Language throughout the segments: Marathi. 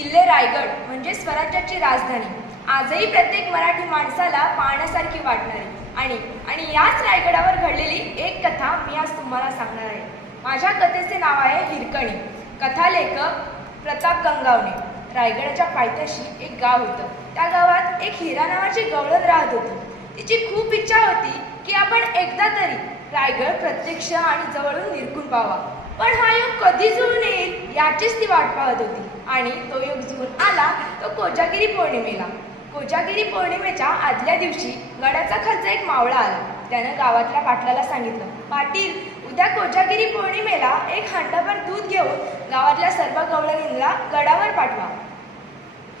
किल्ले रायगड म्हणजे स्वराज्याची राजधानी. आजही प्रत्येक मराठी माणसाला पाहण्यासारखी वाटणारी आणि आणि याच रायगडावर घडलेली एक कथा मी आज तुम्हाला सांगणार आहे. माझ्या कथेचे नाव आहे हिरकणी. कथा लेखक प्रताप गंगावणे. रायगडाच्या पायथ्याशी एक गाव होतं. त्या गावात एक हिरा नावाची गवळण राहत होती. तिची खूप इच्छा होती की आपण एकदा तरी रायगड प्रत्यक्ष आणि जवळून निरखून पाहावा. पण हा योग कधी जुळून येईल याचीच ती वाट पाहत होती. आणि तो योग जुळून आला तो कोजागिरी पौर्णिमेला. कोजागिरी पौर्णिमेच्या आदल्या दिवशी गडाचा खालचा एक मावळा आला. त्यानं गावातल्या पाटलाला सांगितलं, पाटील, उद्या कोजागिरी पौर्णिमेला एक हांडाभर दूध घेऊन गावातल्या सर्व गवळणींना गडावर पाठवा.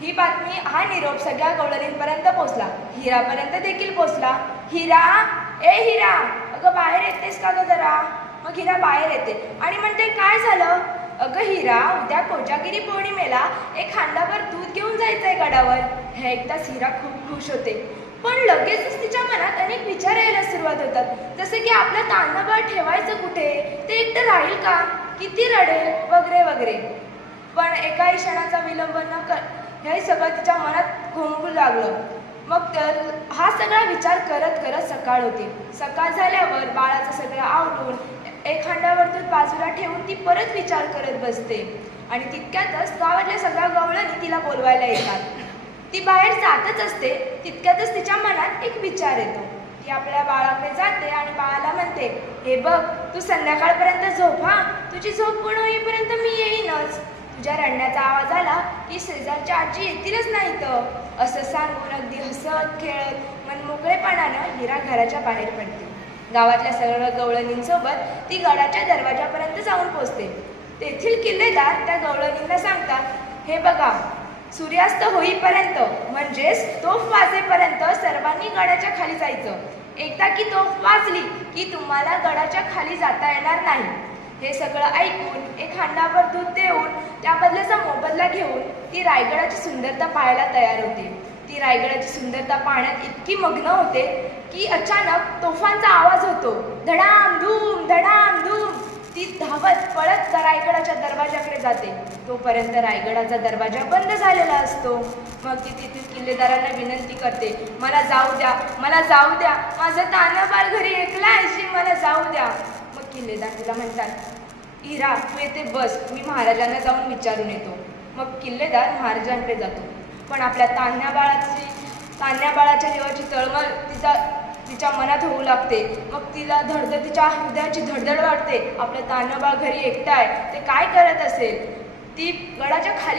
ही बातमी, हा निरोप सगळ्या गवळणींपर्यंत पोहोचला. हिरापर्यंत देखील पोहोचला. हिरा, ए हिरा, अगं बाहेर येतेस का ग जरा? मग हिरा बाहेर येते आणि म्हणते, काय झालं? अगं हिरा, उद्या कोजागिरी पौर्णिमेला एक हांडाभर दूध घेऊन जायचंय गडावर. हे ऐकताच हिरा खूप खुश होते. पण लगेचच तिच्या मनात अनेक विचार यायला सुरुवात होतात. जसे की आपलं तांदूळ ठेवायचं कुठे, ते एकटं राहील का, किती रडेल, वगैरे वगैरे. पण एकाही क्षणाचा विलंब न हे सगळं तिच्या मनात घोंगू लागलं. मग हा सगळा विचार करत करत सकाळ होती. सकाळ झाल्यावर बाळाचं सगळं आवरून एक हांडावर दूध बाजूला ठेवून ती परत विचार करत बसते. आणि तितक्यातच गावातल्या सगळ्या गवळणी तिला बोलवायला येतात. ती बाहेर जातच असते. तितक्यातच तिच्या मनात एक विचार येतो. ती आपल्या बाळाकडे जाते आणि बाळाला म्हणते, हे बघ, तू संध्याकाळपर्यंत झोप हा. तुझी झोप पूर्ण होईपर्यंत मी येईनच. तुझ्या रडण्याचा आवाज आला की शेजारच्या आजी येतीलच नाही तर. असं सांगून अगदी हसत खेळत मनमोकळेपणानं हिरा घराच्या बाहेर पडते. गावातल्या सर्व गवळणींसोबत ती गडाच्या दरवाजापर्यंत जाऊन पोचते. तेथील किल्लेदार त्या गवळणींना सांगतात, हे बघा, सूर्यास्त होईपर्यंत म्हणजेच तोफ वाजेपर्यंत सर्वांनी गडाच्या खाली जायचं. एकदा की तोफ वाजली की तुम्हाला गडाच्या खाली जाता येणार नाही. हे सगळं ऐकून एक हांडाभर दूध देऊन त्या बदल्याचा मोबदला घेऊन ती रायगडाची सुंदरता पाहायला तयार होते. ती रायगडाची सुंदरता पाहण्यात इतकी मग्न होते की अचानक तोफांचा आवाज होतो. धडाम धूम, धडाम धूम. ती धावत पळत रायगडाच्या दरवाजाकडे जाते. तोपर्यंत रायगडाचा दरवाजा बंद झालेला असतो. मग ती तेथील किल्लेदारांना विनंती करते, मला जाऊ द्या, मला जाऊ द्या, माझं तान्हं घरी एकला आहे, मला जाऊ द्या. मग किल्लेदार तिला म्हणतात, हिरा, तू येथे बस, मी महाराजांना जाऊन विचारून येतो. मग किल्लेदार महाराजांकडे जातो. पण आपल्या तान्ह्या बाळाच्या जीवाची तळमळ तिच्या मनात होऊ लागते. मग तिला तिच्या हृदयाची धडधड वाटते. आपलं तान्हं बाळ घरी एकटं आहे, ते काय करत असेल? ती गडाच्या खाली